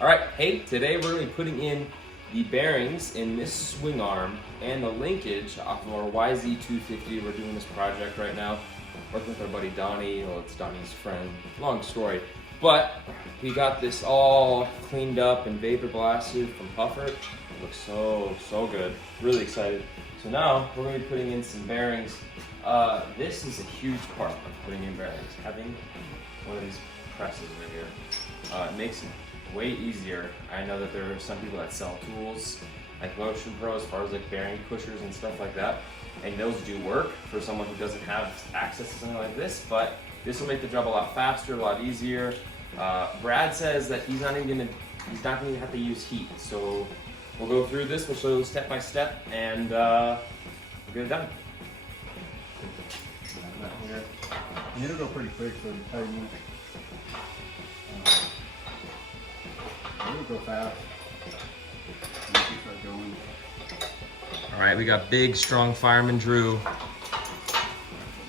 All right, hey, today we're going to be putting in the bearings in this swing arm and the linkage off of our YZ250. We're doing this project right now, working with our buddy Donnie. Well, it's Donnie's friend. Long story. But we got this all cleaned up and vapor blasted from Puffer. It looks so good. Really excited. So now we're going to be putting in some bearings. This is a huge part of putting in bearings. Having one of these presses right here. It makes it way easier. I know that there are some people that sell tools like Motion Pro as far as like bearing pushers and stuff like that, and those do work for someone who doesn't have access to something like this, but this will make the job a lot faster, a lot easier. Brad says that he's not gonna have to use heat, so we'll go through this, we'll show you step by step, and we'll get it done. And it'll go pretty quick, so tighten it. It'll go fast. Once you start going. All right, we got big, strong fireman Dryw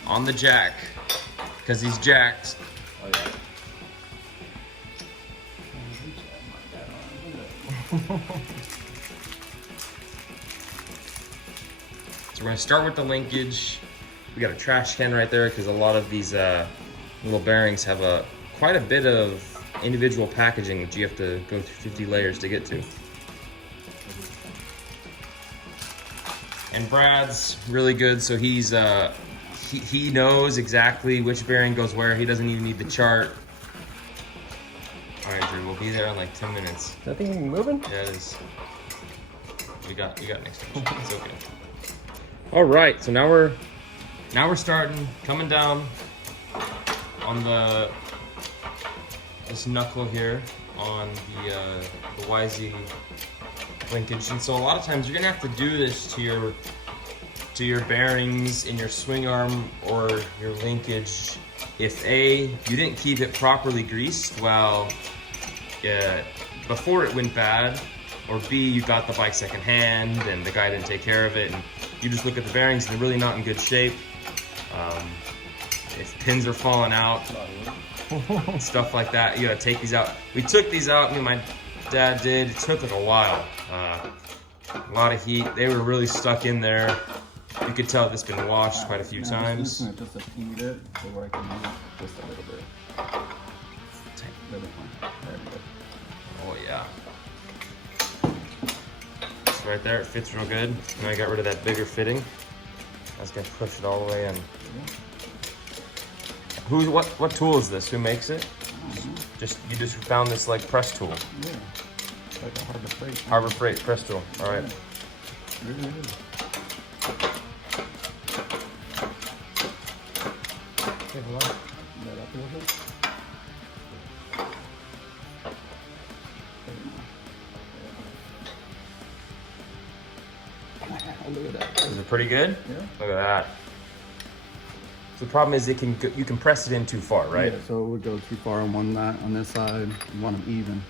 on the jack, because he's jacked. Oh yeah. So we're gonna start with the linkage. We got a trash can right there because a lot of these little bearings have quite a bit of individual packaging that you have to go through 50 layers to get to. And Brad's really good, so he knows exactly which bearing goes where. He doesn't even need the chart. All right, Dryw, we'll be there in like 10 minutes. Is that thing moving? Yeah, it is. We got an extension. It's okay. All right, so now we're starting, coming down on this knuckle here on the YZ linkage. And so a lot of times you're gonna have to do this to your bearings in your swing arm or your linkage. If A, you didn't keep it properly greased, well, before it went bad, or B, you got the bike secondhand and the guy didn't take care of it, and you just look at the bearings and they're really not in good shape. If pins are falling out, stuff like that, you gotta take these out. We took these out, me and my dad did. It took like a while. A lot of heat. They were really stuck in there. You could tell it's been washed quite a few times. I'm just gonna heat it so where I can move just a little bit. Oh yeah. It's right there, it fits real good. And I got rid of that bigger fitting. I was gonna push it all the way in. What tool is this? Who makes it? You just found this like press tool. Yeah. Like a Harbor Freight. Harbor Freight press tool. All right. Yeah. Really good. Okay, hold on. That up a little bit. Oh, look at that. Is it pretty good? Yeah. Look at that. So the problem is you can press it in too far, right? Yeah, so it would go too far on on this side. You want them even.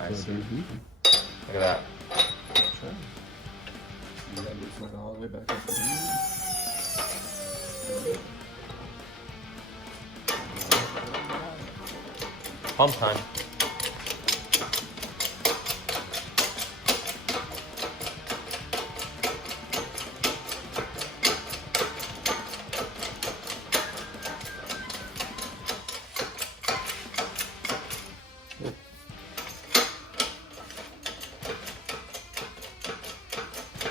I see. They're even. Look at that. Try. You gotta just slide all the way back up. Pump time.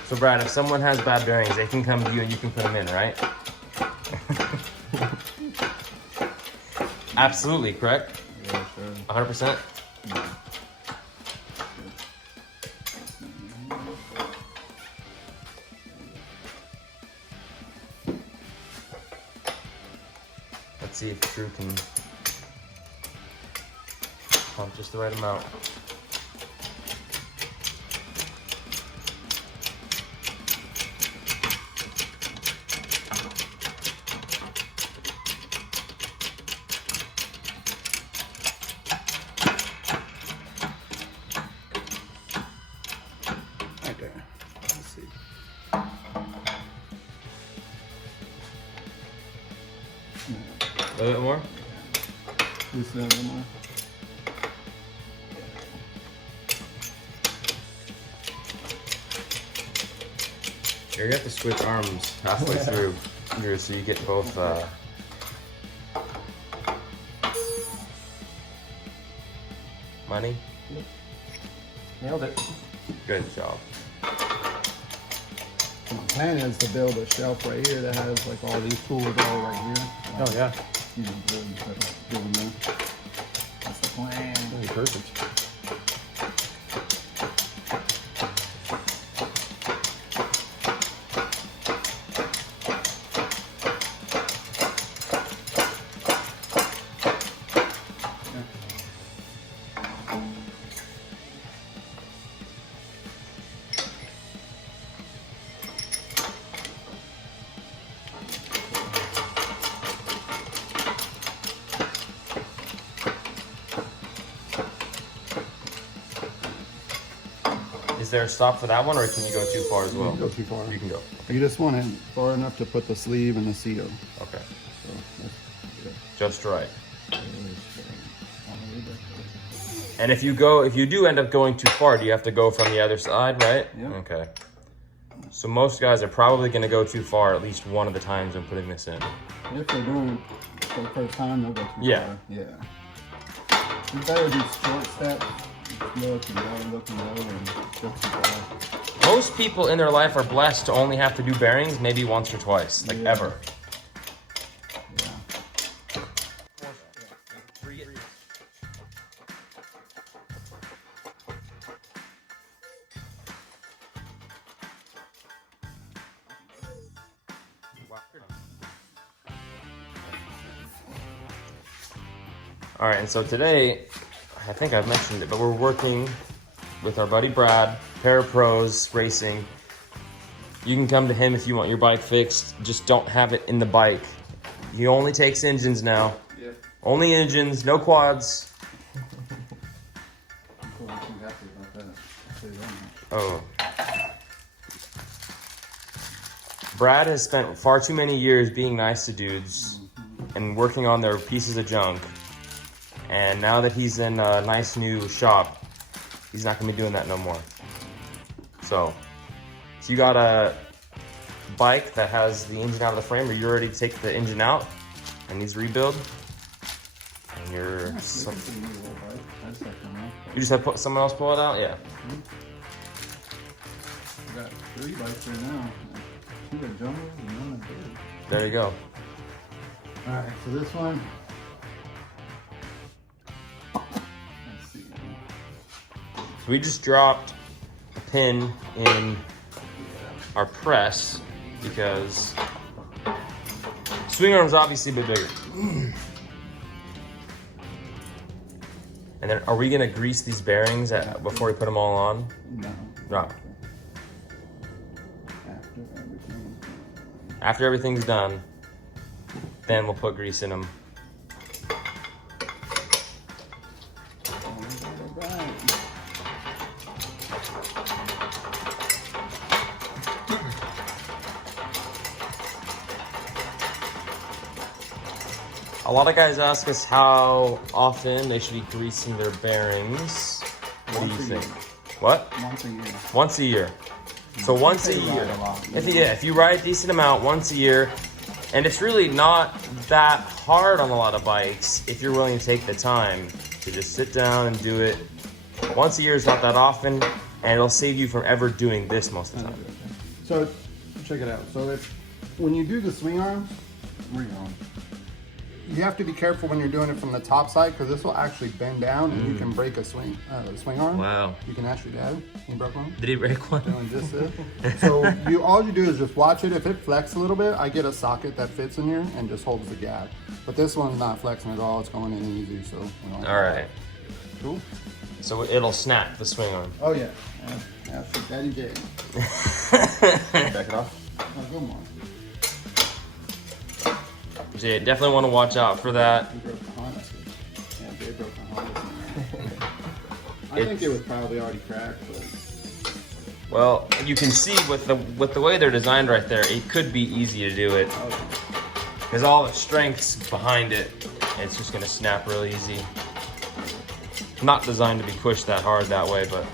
So Brad, if someone has bad bearings, they can come to you and you can put them in, right? Absolutely, correct? Yeah, sure. 100%? Let's see if Dryw can pump just the right amount. A little bit more? Loosen it a little more. You're gonna have to switch arms halfway through, Drew, so you get both. Money. Nailed it. Good job. My plan is to build a shelf right here that has like all these tools all right here. Oh yeah. You know, building that. That's the plan. That'd be perfect. Is there a stop for that one, or can you go too far as well? You can go too far. You can go. You just want it far enough to put the sleeve and the seal. Okay. So that's good. Just right. And if you do end up going too far, do you have to go from the other side, right? Yeah. Okay. So most guys are probably going to go too far at least one of the times I'm putting this in. If they're doing it for the first time, they'll go too Yeah. far. Yeah. You better do short steps. Look and go, and go too far. Most people in their life are blessed to only have to do bearings maybe once or twice, like Yeah. ever. Yeah. All right, and so today, I think I've mentioned it, but we're working with our buddy Brad, Parapros Racing. You can come to him if you want your bike fixed. Just don't have it in the bike. He only takes engines now. Yep. Only engines, no quads. I'm too happy about that. I'll say that much. Oh. Brad has spent far too many years being nice to dudes and working on their pieces of junk. And now that he's in a nice new shop, he's not gonna be doing that no more. So you got a bike that has the engine out of the frame, or you're ready to take the engine out and needs rebuild, and you're Yeah, it's a new little bike. That's like a nice bike. you just have someone else pull it out, yeah. I got 3 bikes right now. 2 are jumbos and 1 are big. There you go. Alright, so this one. Let's see. We just dropped a pin in our press because swing arm's obviously a bit bigger. And then, are we gonna grease these bearings before we put them all on? No. No. After everything. After everything's done, then we'll put grease in them. Alright. A lot of guys ask us how often they should be greasing their bearings. What do you Once a think? year. What? Once a year. Once a year. So once a They ride year. a lot. If you ride a decent amount once a year, and it's really not that hard on a lot of bikes if you're willing to take the time to just sit down and do it. Once a year is not that often, and it'll save you from ever doing this most of the time. So check it out. So when you do the swing arms, where are you going? You have to be careful when you're doing it from the top side because this will actually bend down and you can break a swing arm. Wow. You can actually dad. He broke one. Did he break one? Doing just this. So all you do is just watch it. If it flexes a little bit, I get a socket that fits in here and just holds the gap. But this one's not flexing at all. It's going in easy. So All right. Cool. So it'll snap the swing arm. Oh yeah. That's what Daddy J. Back it off. Oh, go on. So yeah, definitely want to watch out for that. He broke the Honda. Yeah, Jay broke the Honda. I think it was probably already cracked, but Well, you can see with the way they're designed right there, it could be easy to do it. Because all the strength's behind it, it's just gonna snap real easy. Not designed to be pushed that hard that way, but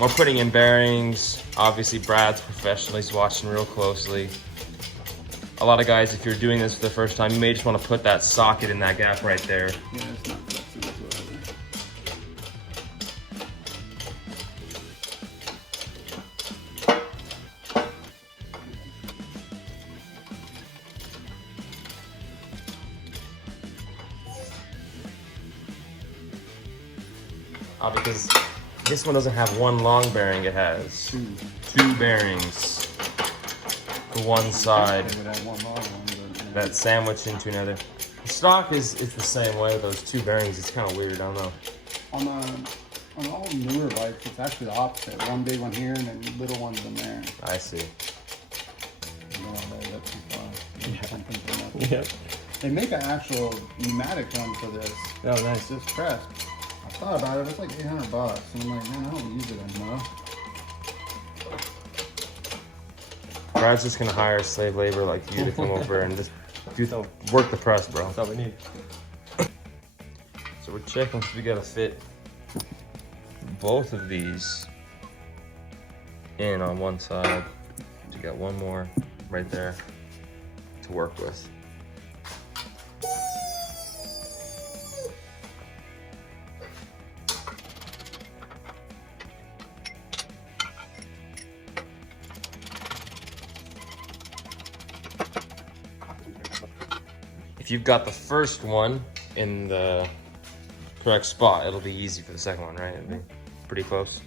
We're putting in bearings. Obviously, Brad's professional. He's watching real closely. A lot of guys, if you're doing this for the first time, you may just want to put that socket in that gap right there. Yeah, it's not flexible whatsoever. Because this one doesn't have one long bearing, it has two bearings for one side They would have one long one, but, yeah. that sandwich into another. The stock is the same way, those two bearings. It's kind of weird, I don't know. On all newer bikes, it's actually the opposite. One big one here and then little ones in there. I see. No, that's too far. Yeah. Yep. They make an actual pneumatic one for this. Oh, nice. It's just pressed. I thought about it. It's like $800, and I'm like, man, I don't use it enough. Brad's just gonna hire slave labor like you to come over and just work the press, bro. That's all we need. So we're checking if we gotta fit both of these in on one side. We got one more right there to work with. If you've got the first one in the correct spot, it'll be easy for the second one, right? It'll be pretty close.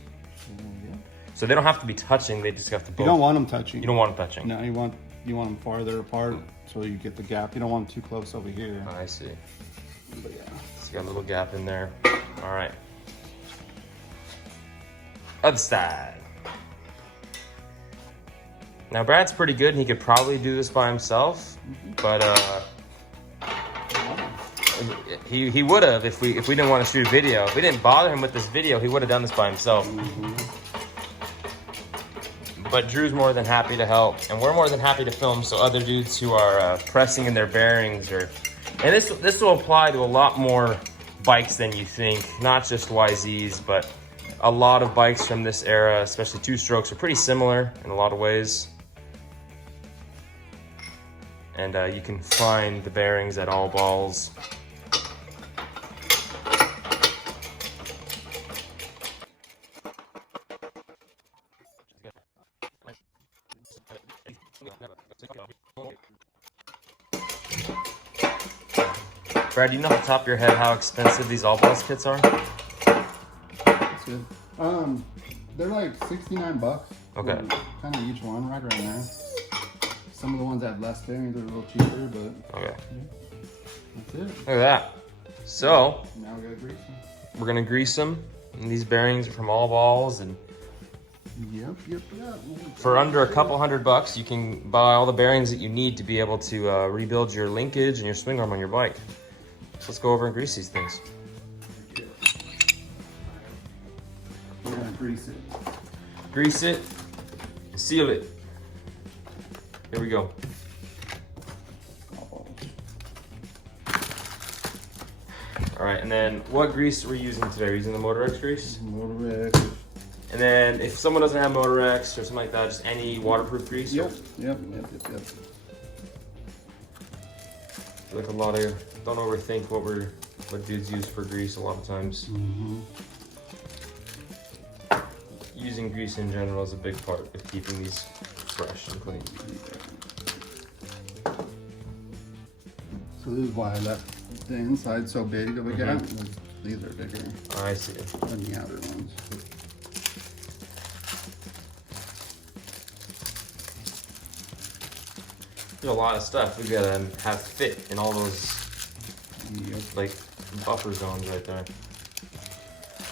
So they don't have to be touching, they just have to both. You don't want them touching. You don't want them touching. No, you want them farther apart so you get the gap. You don't want them too close over here. I see. But yeah. So you got a little gap in there. All right. Other side. Now Brad's pretty good and he could probably do this by himself, but he would have if we didn't want to shoot a video. If we didn't bother him with this video, he would have done this by himself. But Drew's more than happy to help, and we're more than happy to film so other dudes who are pressing in their bearings and this will apply to a lot more bikes than you think, not just YZs, but a lot of bikes from this era, especially two strokes, are pretty similar in a lot of ways. And you can find the bearings at All Balls. Brad, do you know off the top of your head how expensive these All Balls kits are? That's good. They're like $69. Okay. Kind of each one, right around there. Some of the ones that have less bearings are a little cheaper, but Okay. that's it. Look at that. So, Now we gotta grease them. we're gonna grease them. And these bearings are from All Balls, and Yep. for under a couple $100, you can buy all the bearings that you need to be able to rebuild your linkage and your swing arm on your bike. So let's go over and grease these things. We're gonna grease it. Grease it, seal it. Here we go. All right, and then what grease are we using today? We're using the Motor X grease? Motor X. And then if someone doesn't have Motor X or something like that, just any waterproof grease? Yep. Or- Yep. I feel like a lot of, don't overthink what dudes use for grease a lot of times. Using grease in general is a big part of keeping these fresh and clean. So this is why I left the inside so big of a gap. These are bigger I see. than the outer ones. There's a lot of stuff we gotta have fit in all those like buffer zones right there.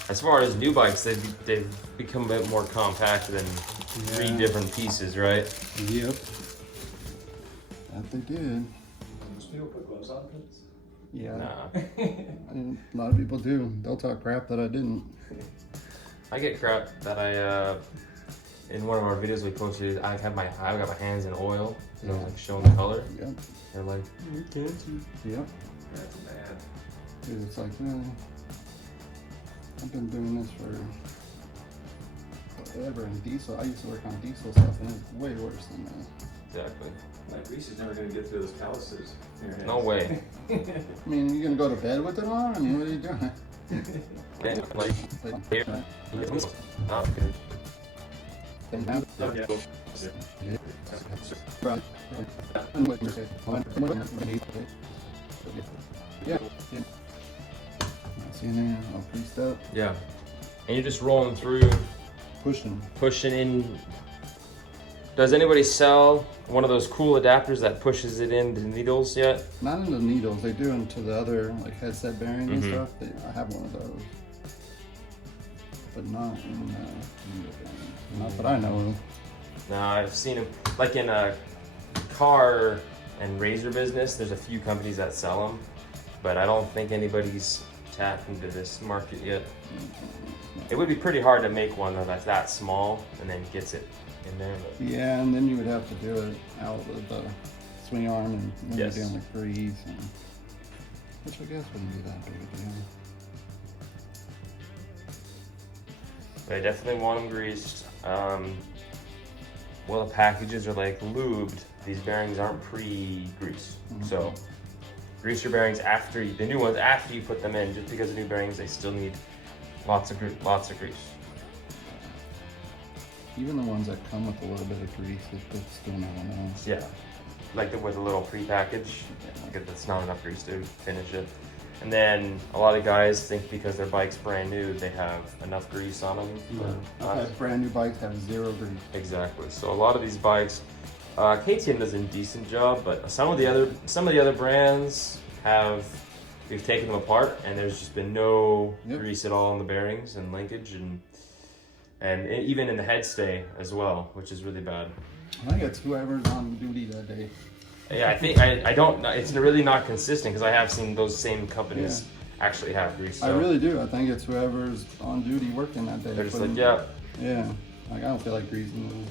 As far as new bikes, they've become a bit more compact than 3 different pieces, right? Yep. That they did. Still put gloves on kids? Yeah. Nah. A lot of people do. They'll talk crap that I didn't. I get crap that I in one of our videos we posted. I got my hands in oil, you know, like showing the color. Yep. They're like, you can't see. Yep. That's bad. It's like, I've been doing this for ever in diesel. I used to work on diesel stuff, and it's way worse than that. Exactly. My grease is never gonna get through those calluses. in your hands. No way. I mean, you gonna go to bed with it on? I mean, what are you doing? Like, here. Oh, okay. Yeah. See there, all creased up, Yeah. And you're just rolling through, pushing. pushing in. Does anybody sell one of those cool adapters that pushes it into needles yet? Not in the needles, they do into the other like headset bearings and stuff. I have one of those, but not in needle bearings. Not that I know of. No, I've seen them like in a car and razor business. There's a few companies that sell them, but I don't think anybody's tapped into this market yet. It would be pretty hard to make one that's that small and then gets it in there. But Yeah, and then you would have to do it out with the swing arm and then Yes. you're doing the grease, and, which I guess wouldn't be that big a deal. I definitely want them greased. Well, the packages are like lubed. These bearings aren't pre-greased, so grease your bearings after the new ones after you put them in. Just because the new bearings, they still need lots of grease. Even the ones that come with a little bit of grease, it's still not enough. Yeah, like with a little pre-package, like that's not enough grease to finish it. And then a lot of guys think because their bike's brand new, they have enough grease on them. I've had brand new bikes have zero grease. Exactly. So a lot of these bikes, KTM does a decent job, but some of the other brands we've taken them apart and there's just been no grease at all in the bearings and linkage and even in the head stay as well, which is really bad. I think it's whoever's on duty that day. Yeah, I think I don't. It's really not consistent because I have seen those same companies actually have grease. So I really do. I think it's whoever's on duty working that day. they're just like, yeah, Yeah. Like I don't feel like greasing them.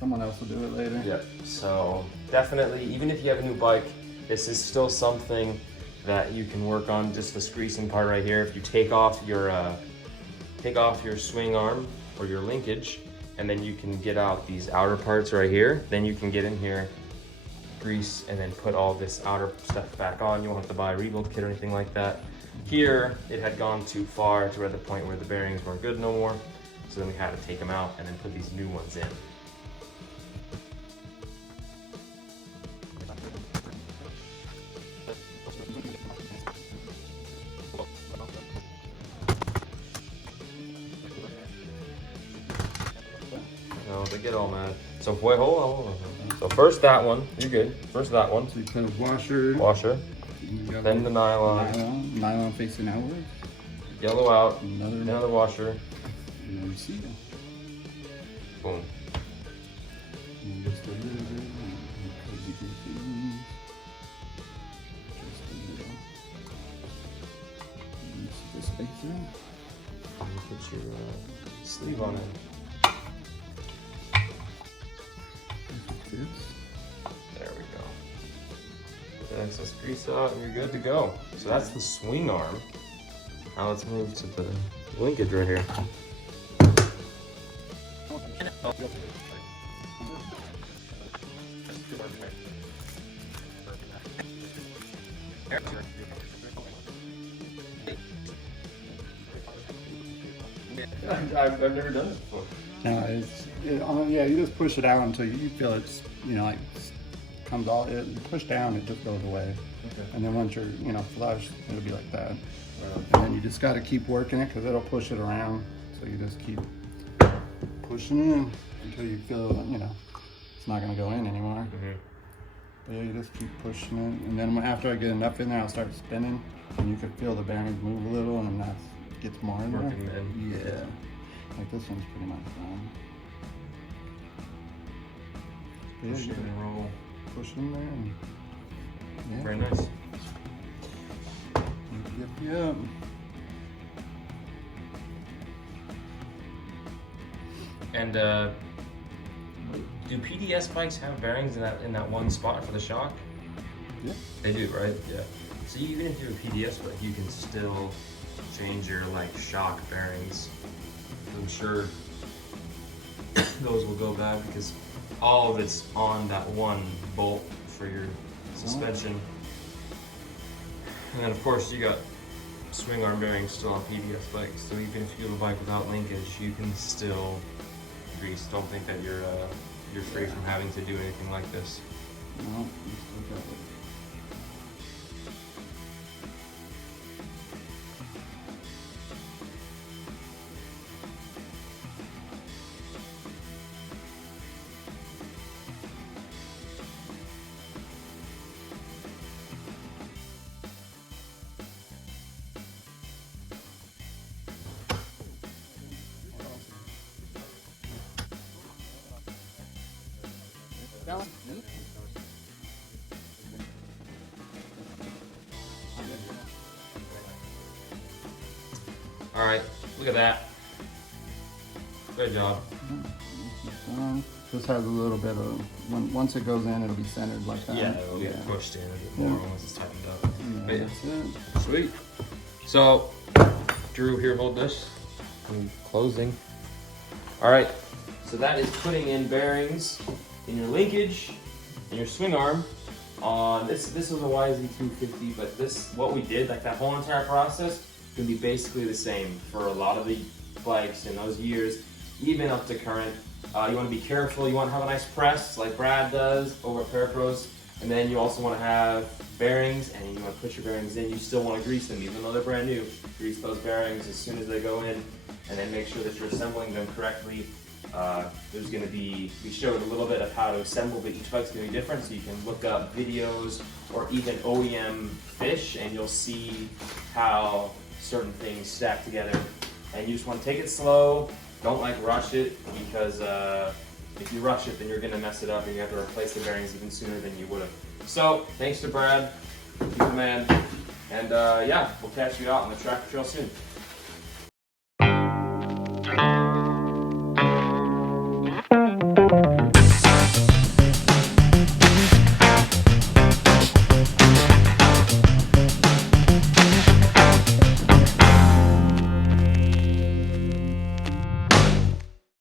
Someone else will do it later. yeah. So definitely, even if you have a new bike, this is still something that you can work on. Just this greasing part right here. If you take off your swing arm or your linkage, and then you can get out these outer parts right here. Then you can get in here, grease, and then put all this outer stuff back on. You won't have to buy a rebuild kit or anything like that. Here, it had gone too far to the point where the bearings weren't good no more. So then we had to take them out and then put these new ones in. No, they get all mad. So wait, hold on. So first that one, you're good. First that one. So you put a washer. Then the nylon. Nylon facing outwards. Yellow out. Another. Another washer. And then seal. Boom. And just a little bit. Because you can see. Just a little. And this spacer. And you put your sleeve on it. There we go. Put the excess grease out and you're good to go. So that's the swing arm. Now let's move to the linkage right here. I've never done this before. No, yeah, you just push it out until you feel it's, like comes all, it push down, it just goes away. Okay. And then once you're, flush, it'll be like that. And then you just got to keep working it because it'll push it around. So you just keep pushing in until you feel, it's not going to go in anymore. But yeah, you just keep pushing it. And then after I get enough in there, I'll start spinning. And you can feel the bearings move a little, and that gets more in there. Working in. Yeah. Like this one's pretty much done. Yeah, Push you and roll. push in there. And, yeah. Very nice. Yep. And do PDS bikes have bearings in that one spot for the shock? Yeah. They do, right? Yeah. So even if you have a PDS bike, you can still change your shock bearings. I'm sure those will go bad because all of it's on that one bolt for your suspension. And then of course you got swing arm bearings still on PBS bikes, so even if you have a bike without linkage, you can still grease. Don't think that you're free from having to do anything like this. No, you still got it. All right, look at that. Good job. Just has a little bit of, once it goes in, it'll be centered like that. Yeah, it'll get pushed in a bit more once it's tightened up. But yeah, That's it. sweet. So, Drew, here, hold this. I'm closing. All right, so that is putting in bearings in your linkage and your swing arm on this. This was a YZ250, but what we did, like that whole entire process, can be basically the same for a lot of the bikes in those years, even up to current. You want to be careful. You want to have a nice press like Brad does over at Parapros, and then you also want to have bearings, and you want to put your bearings in. You still want to grease them, even though they're brand new. Grease those bearings as soon as they go in, and then make sure that you're assembling them correctly. There's going to be, we showed a little bit of how to assemble, but each bike's going to be different, so you can look up videos or even OEM fish, and you'll see how certain things stack together. And you just want to take it slow. Don't like rush it, because if you rush it, then you're going to mess it up and you have to replace the bearings even sooner than you would have. So thanks to Brad, he's the man, and yeah, we'll catch you out on the track trail soon.